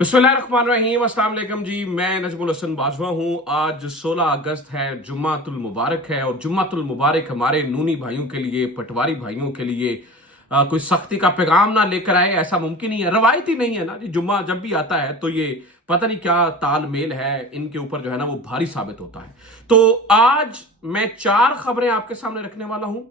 बिस्मिल्लाहिर्रहमानिर्रहीम, अस्सलाम वालेकुम जी। मैं नजमुल हसन बाजवा हूँ। आज 16 अगस्त है, जुम्मातुल मुबारक है। और जुम्मातुल मुबारक हमारे नूनी भाइयों के लिए, पटवारी भाइयों के लिए कोई सख्ती का पैगाम ना लेकर आए, ऐसा मुमकिन ही है। रवायती नहीं है ना जी, जुम्मा जब भी आता है तो ये पता नहीं क्या तालमेल है इनके ऊपर, जो है ना वो भारी साबित होता है। तो आज मैं 4 खबरें आपके सामने रखने वाला हूँ।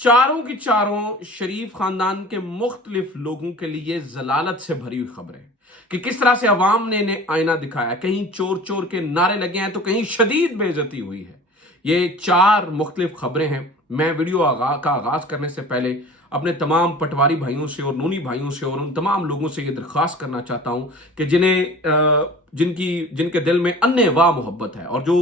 चारों की चारों शरीफ खानदान के मुख्तलिफ लोगों के लिए जलालत से भरी हुई खबरें, कि किस तरह से अवाम ने इन्हें आईना दिखाया। कहीं चोर चोर के नारे लगे हैं तो कहीं शदीद बेइज्जती हुई है। ये 4 मुख्तलिफ खबरें हैं। मैं वीडियो का आगाज करने से पहले अपने तमाम पटवारी भाइयों से और नूनी भाइयों से और उन तमाम लोगों से ये दरख्वास्त करना चाहता हूं कि जिनके दिल में अन्नेवाह मोहब्बत है और जो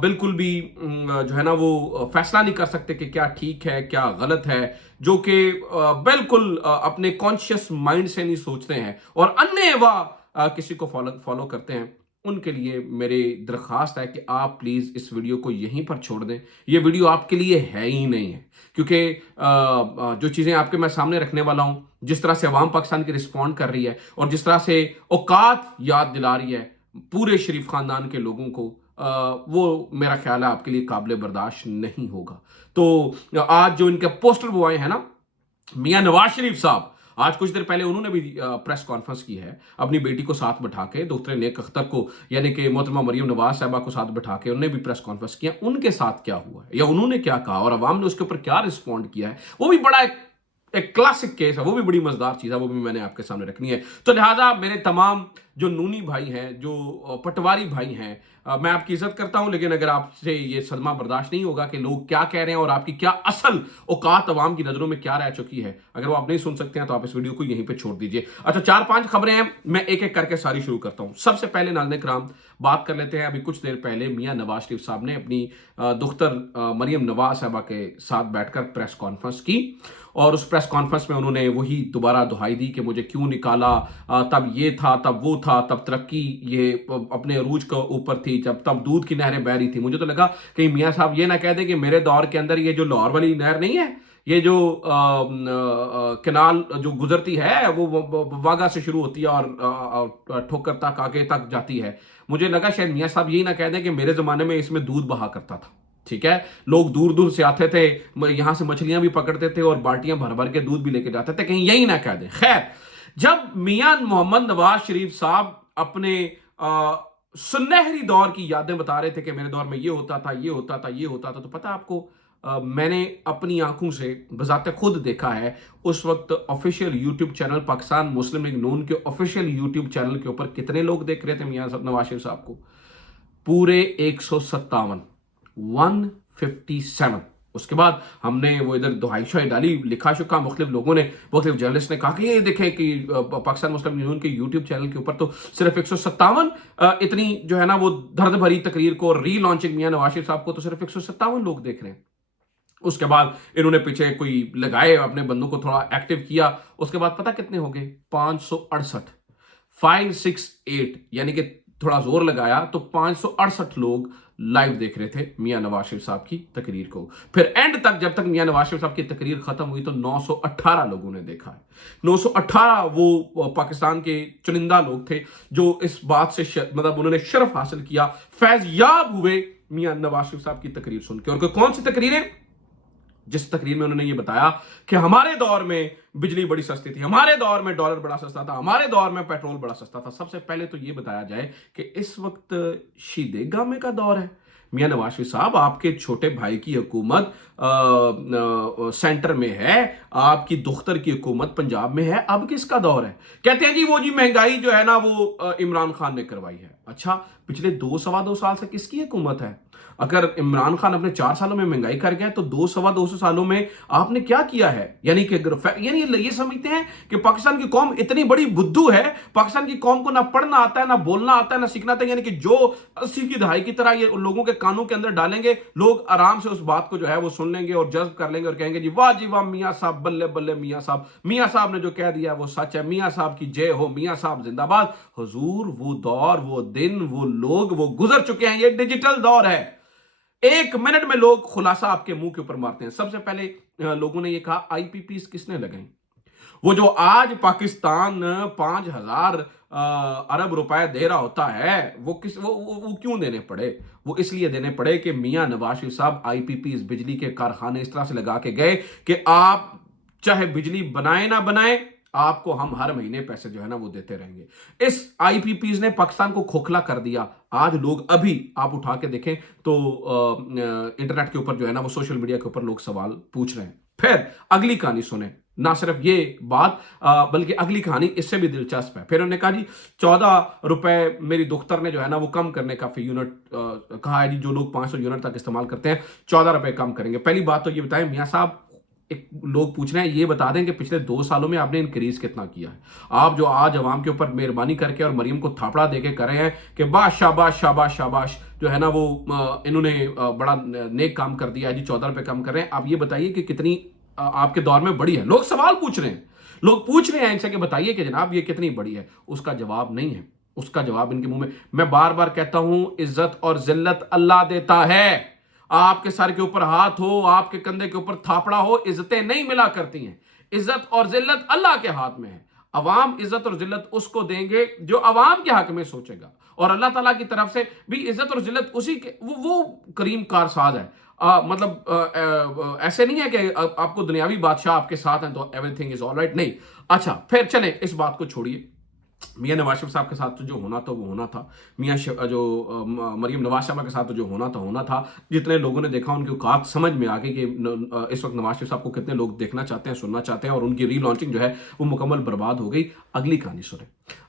बिल्कुल भी जो है ना वो फैसला नहीं कर सकते कि क्या ठीक है क्या गलत है, जो कि बिल्कुल अपने कॉन्शियस माइंड से नहीं सोचते हैं और अन्नेवाह किसी को फॉलो फॉलो करते हैं, उनके लिए मेरी दरख्वास्त है कि आप प्लीज़ इस वीडियो को यहीं पर छोड़ दें। ये वीडियो आपके लिए है ही नहीं है, क्योंकि जो चीज़ें आपके मैं सामने रखने वाला हूँ, जिस तरह से अवाम पाकिस्तान की रिस्पॉन्ड कर रही है और जिस तरह से औकात याद दिला रही है पूरे शरीफ खानदान के लोगों को, वो मेरा ख्याल है आपके लिए काबिल बर्दाश्त नहीं होगा। तो आज जो इनके पोस्टर बॉय है ना, मियां नवाज शरीफ साहब, आज कुछ देर पहले उन्होंने भी प्रेस कॉन्फ्रेंस की है अपनी बेटी को साथ बैठा के, डॉक्टर नेक अख्तर को यानी कि मोहतरमा मरियम नवाज साहबा को साथ बैठा के उन्होंने भी प्रेस कॉन्फ्रेंस किया। उनके साथ क्या हुआ है या उन्होंने क्या कहा और अवाम ने उसके ऊपर क्या रिस्पॉन्ड किया है, वो भी बड़ा एक क्लासिक केस है, वो भी बड़ी मजेदार चीज है, वो भी मैंने आपके सामने रखनी है। तो लिहाजा मेरे तमाम जो नूनी भाई हैं, जो पटवारी भाई हैं, मैं आपकी इज्जत करता हूं, लेकिन अगर आपसे ये सदमा बर्दाश्त नहीं होगा कि लोग क्या कह रहे हैं और आपकी क्या असल औकात अवाम की नजरों में क्या रह चुकी है, अगर वो आप नहीं सुन सकते हैं तो आप इस वीडियो को यहीं पे छोड़ दीजिए। अच्छा, 4-5 खबरें हैं, मैं एक एक करके सारी शुरू करता हूं। सबसे पहले नाज़रीन किराम बात कर लेते हैं, अभी कुछ देर पहले मियां नवाज शरीफ साहब ने अपनी दुख्तर मरियम नवाज साहबा के साथ बैठकर प्रेस कॉन्फ्रेंस की और उस प्रेस कॉन्फ्रेंस में उन्होंने वही दोबारा दुहाई दी कि मुझे क्यों निकाला, तब ये था, तब वो था, तब तरक्की ये अपने अरूज के ऊपर थी, जब तब दूध की नहरें बह रही थी। मुझे तो लगा कहीं मियाँ साहब ये ना कह दें कि मेरे दौर के अंदर ये जो लाहौर वाली नहर नहीं है, ये जो केनाल जो गुजरती है वो वागा से शुरू होती है और ठोकर तक आगे तक जाती है, मुझे लगा शायद मियाँ साहब यही ना कह दें कि मेरे जमाने में इसमें दूध बहा करता था। ठीक है, लोग दूर दूर से आते थे, यहां से मछलियां भी पकड़ते थे और बाल्टियां भर भर के दूध भी लेके जाते थे, कहीं यही ना कह दे। खैर, जब मियां मोहम्मद नवाज शरीफ साहब अपने सुनहरी दौर की यादें बता रहे थे कि मेरे दौर में ये होता था, ये होता था, ये होता था, तो पता आपको मैंने अपनी आंखों से बजाते खुद देखा है। उस वक्त ऑफिशियल यूट्यूब चैनल पाकिस्तान मुस्लिम लीग नून के ऑफिशियल यूट्यूब चैनल के ऊपर कितने लोग देख रहे थे मियां नवाज शरीफ साहब को? पूरे 157, 157। उसके बाद हमने वो इधर दुहाई शाही डाली, लिखा शुका मुख्तलिफ लोगों ने, मुख्तलिफ जर्नलिस्ट ने कहा कि ये देखें कि पाकिस्तान मुस्लिम यूनियन के यूट्यूब चैनल के ऊपर तो सिर्फ 157 इतनी जो है ना वो दर्द भरी तकरीर को, री लॉन्चिंग मियां नवाज शरीफ साहब को तो सिर्फ 157 लोग देख रहे हैं। उसके बाद इन्होंने पीछे कोई लगाए, अपने बंदों को थोड़ा एक्टिव किया, उसके बाद पता कितने हो गए? 568, 568, यानी कि थोड़ा जोर लगाया तो 568 लोग लाइव देख रहे थे मियां नवाज शरीफ साहब की तकरीर को। फिर एंड तक, जब तक मियां नवाज शरीफ साहब की तकरीर खत्म हुई, तो 918 लोगों ने देखा है। 918 वो पाकिस्तान के चुनिंदा लोग थे जो इस बात से मतलब उन्होंने शर्फ हासिल किया, फैज याब हुए मियां नवाज शरीफ साहब की तकरीर सुन के। और कौन सी तकरीरें? जिस तकरीर में उन्होंने ये बताया कि हमारे दौर में बिजली बड़ी सस्ती थी, हमारे दौर में डॉलर बड़ा सस्ता था, हमारे दौर में पेट्रोल बड़ा सस्ता था। सबसे पहले तो ये बताया जाए कि इस वक्त शीदे गामे का दौर है। मियां नवाज शरीफ साहब, आपके छोटे भाई की हुकूमत सेंटर में है, आपकी दुख्तर की हुकूमत पंजाब में है, अब किसका दौर है? कहते हैं जी वो जी महंगाई जो है ना वो इमरान खान ने करवाई है। अच्छा, पिछले 2-2.25 साल से किसकी हुकूमत है? अगर इमरान खान अपने 4 सालों में महंगाई कर गया तो 2-2.25 सालों में आपने क्या किया है? यानी कि यानी ये समझते हैं कि पाकिस्तान की कौम इतनी बड़ी बुद्धू है, पाकिस्तान की कौम को ना पढ़ना आता है, ना बोलना आता है, ना सीखना आता है, यानी कि जो 80 की दहाई की तरह ये लोगों के कानों के अंदर डालेंगे, लोग आराम से उस बात को जो है वो सुन लेंगे और जज्ब कर लेंगे और कहेंगे जी वाह जी वाह, मियाँ साहब बल्ले बल्ले, मियाँ साहब ने जो कह दिया वो सच है, मियाँ साहब की जय हो, मियाँ साहब जिंदाबाद। हुजूर, वो दौर, वो दिन, वो लोग, वो गुजर चुके हैं। ये डिजिटल दौर है। 1 मिनट में लोग खुलासा आपके मुंह के ऊपर मारते हैं। सबसे पहले लोगों ने ये कहा आईपीपीस किसने लगाई? वो जो आज पाकिस्तान 5,000 अरब रुपए दे रहा होता है, वो क्यों देने पड़े? वो इसलिए देने पड़े कि मियां नवाज शरीफ साहब आईपीपीज बिजली के कारखाने इस तरह से लगा के गए कि आप चाहे बिजली बनाए ना बनाए, आपको हम हर महीने पैसे जो है ना वो देते रहेंगे। इस आईपीपीज ने पाकिस्तान को खोखला कर दिया। आज लोग, अभी आप उठा के देखें तो इंटरनेट के ऊपर जो है ना वो सोशल मीडिया के ऊपर लोग सवाल पूछ रहे हैं। फिर अगली कहानी सुने, ना सिर्फ ये बात बल्कि अगली कहानी इससे भी दिलचस्प है। फिर उन्होंने कहा जी 14 रुपए मेरी दुख्तर ने जो है ना वो कम करने का फी यूनिट कहा है जी, जो लोग 500 यूनिट तक इस्तेमाल करते हैं 14 रुपए कम करेंगे। पहली बात तो ये बताएं मियां साहब, एक लोग पूछ रहे हैं ये बता दें कि पिछले 2 सालों में आपने इंक्रीज कितना किया है? आप जो आज अवाम के ऊपर मेहरबानी करके और मरियम को थापड़ा देके कर रहे हैं कि बाश शाबाश शाबाश शाबाश, जो है ना वो इन्होंने बड़ा नेक काम कर दिया है जी, 14 रुपए कम कर रहे हैं। आप ये बताइए कि कितनी आपके दौर में बड़ी है? लोग सवाल पूछ रहे हैं, लोग पूछ रहे हैं इनसे कि बताइए कि जनाब ये कितनी बड़ी है। उसका जवाब नहीं है, उसका जवाब इनके मुंह में। मैं बार बार कहता हूं, इज्जत और जिल्लत अल्लाह देता है। आपके सर के ऊपर हाथ हो, आपके कंधे के ऊपर थापड़ा हो, इज्जतें नहीं मिला करती हैं। इज्जत और जिल्लत अल्लाह के हाथ में है। अवाम इज्जत और जिल्लत उसको देंगे जो अवाम के हक में सोचेगा, और अल्लाह ताला की तरफ से भी इज्जत और जिल्लत उसी के, वो करीम कारसाज है। ऐसे नहीं है कि आपको दुनियावी बादशाह आपके साथ हैं तो एवरीथिंग इज ऑलराइट, नहीं। अच्छा, फिर चलें इस बात को छोड़िए। मियां नवाज शरीफ साहब के साथ तो जो होना था वो होना था, मरियम नवाज साहब के साथ तो जो होना था होना था। जितने लोगों ने देखा उनकी औकात समझ में आ गई कि इस वक्त नवाज शरीफ साहब को कितने लोग देखना चाहते हैं, सुनना चाहते हैं, और उनकी रीलॉन्चिंग जो है वो मुकम्मल बर्बाद हो गई। अगली कहानी सुने।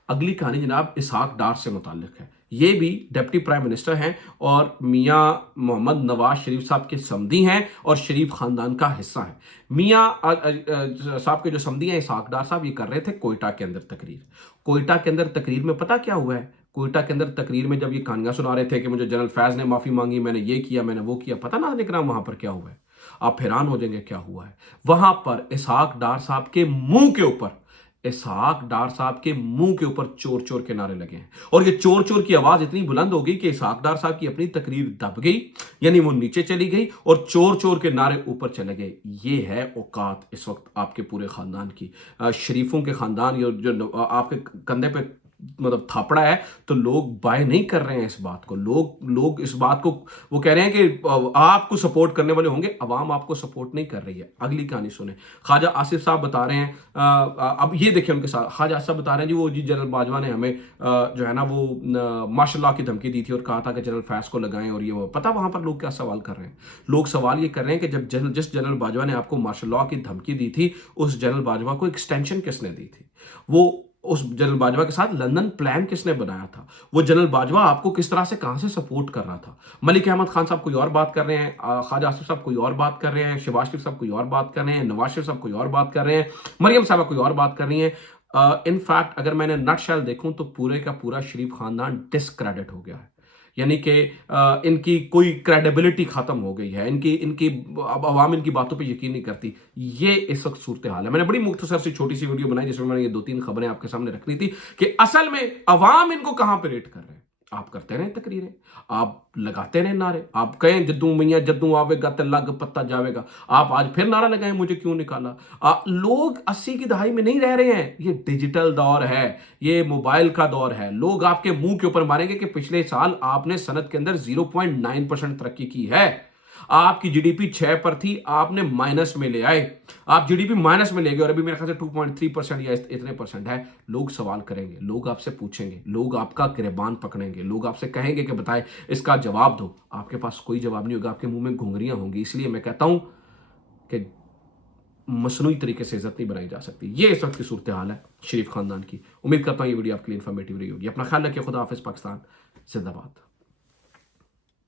अगली कहानी जनाब इसहाक डार से मुताल्लिक है। ये भी डिप्टी प्राइम मिनिस्टर हैं और मियां मोहम्मद नवाज शरीफ साहब के समधी हैं और शरीफ खानदान का हिस्सा है। मियां साहब के जो समधी हैं इसहाक डार साहब, ये कर रहे थे कोयटा के अंदर तकरीर। कोयटा के अंदर तकरीर में पता क्या हुआ है? कोयटा के अंदर तकरीर में जब ये कहानियां सुना रहे थे कि मुझे जनरल फैज ने माफी मांगी, मैंने ये किया, मैंने वो किया, पता ना निकला वहां पर क्या हुआ है? आप हैरान हो जाएंगे क्या हुआ है। वहां पर इसहाक डार साहब के मुंह के ऊपर, इसहाक डार साहब के मुंह के ऊपर चोर चोर के नारे लगे हैं, और ये चोर चोर की आवाज इतनी बुलंद हो गई कि इसहाक डार साहब की अपनी तकरीर दब गई, यानी वो नीचे चली गई और चोर चोर के नारे ऊपर चले गए। ये है औकात इस वक्त आपके पूरे खानदान की, शरीफों के खानदान, जो आपके कंधे पे मतलब थापड़ा है, तो लोग बाय नहीं कर रहे हैं इस बात को। लोग इस बात को वो कह रहे हैं कि आपको सपोर्ट करने वाले होंगे, अवाम आपको सपोर्ट नहीं कर रही है। अगली कहानी सुने। ख्वाजा आसिफ साहब बता रहे हैं, अब ये देखिए उनके साथ ख्वाजा आसिफ साहब बता रहे हैं जी, वो जी जनरल बाजवा ने हमें जो है ना वो माशाल्लाह की धमकी दी थी और कहा था कि जनरल फैज को लगाएं, और ये वो पता वहां पर लोग क्या सवाल कर रहे हैं? लोग सवाल ये कर रहे हैं कि जब जिस जनरल बाजवा ने आपको माशाल्लाह की धमकी दी थी, उस जनरल बाजवा को एक्सटेंशन किसने दी थी? वो उस जनरल बाजवा के साथ लंदन प्लान किसने बनाया था? वो जनरल बाजवा आपको किस तरह से कहां से सपोर्ट कर रहा था? मलिक अहमद खान साहब कोई और बात कर रहे हैं, ख्वाजा आसिफ साहब कोई और बात कर रहे हैं, शहबाज शरीफ साहब कोई और बात कर रहे हैं, नवाज शरीफ साहब कोई और बात कर रहे हैं, मरियम साहब कोई और बात कर रही हैं। इनफैक्ट अगर मैंने नटशेल देखूं तो पूरे का पूरा शरीफ खानदान डिस्क्रेडिट हो गया है, यानी कि इनकी कोई क्रेडिबिलिटी खत्म हो गई है, इनकी अब अवाम इनकी बातों पे यकीन नहीं करती। ये इस वक्त सूरत हाल है। मैंने बड़ी मुख्तसर सी छोटी सी वीडियो बनाई जिसमें मैंने ये 2-3 खबरें आपके सामने रखनी थी कि असल में अवाम इनको कहां पे रेट कर रहे हैं। आप करते रहे तकरीरें, आप लगाते रहे नारे, आप कहें जद्दू मैया जद्दू आवेगा तो लग पत्ता जावेगा, आप आज फिर नारा लगाएं मुझे क्यों निकाला। लोग 80 की दहाई में नहीं रह रहे हैं, ये डिजिटल दौर है, ये मोबाइल का दौर है। लोग आपके मुंह के ऊपर मारेंगे कि पिछले साल आपने सनद के अंदर 0.9% तरक्की की है, आपकी जीडीपी 6 पर थी, आपने माइनस में ले आए, आप जीडीपी माइनस में ले गए और अभी मेरे ख्याल से 2.3% या इतने परसेंट है। लोग सवाल करेंगे, लोग आपसे पूछेंगे, लोग आपका गिरबान पकड़ेंगे, लोग आपसे कहेंगे कि बताए इसका जवाब दो। आपके पास कोई जवाब नहीं होगा, आपके मुंह में घुंघरियां होंगी। इसलिए मैं कहता हूं कि मसनूई तरीके से इज्जत नहीं बनाई जा सकती। ये इस वक्त की सूरत हाल है शरीफ खानदान की। उम्मीद करता हूं ये वीडियो आपके लिए इन्फॉर्मेटिव रही होगी। अपना ख्याल रखिए। खुदा हाफिज। पाकिस्तान जिंदाबाद।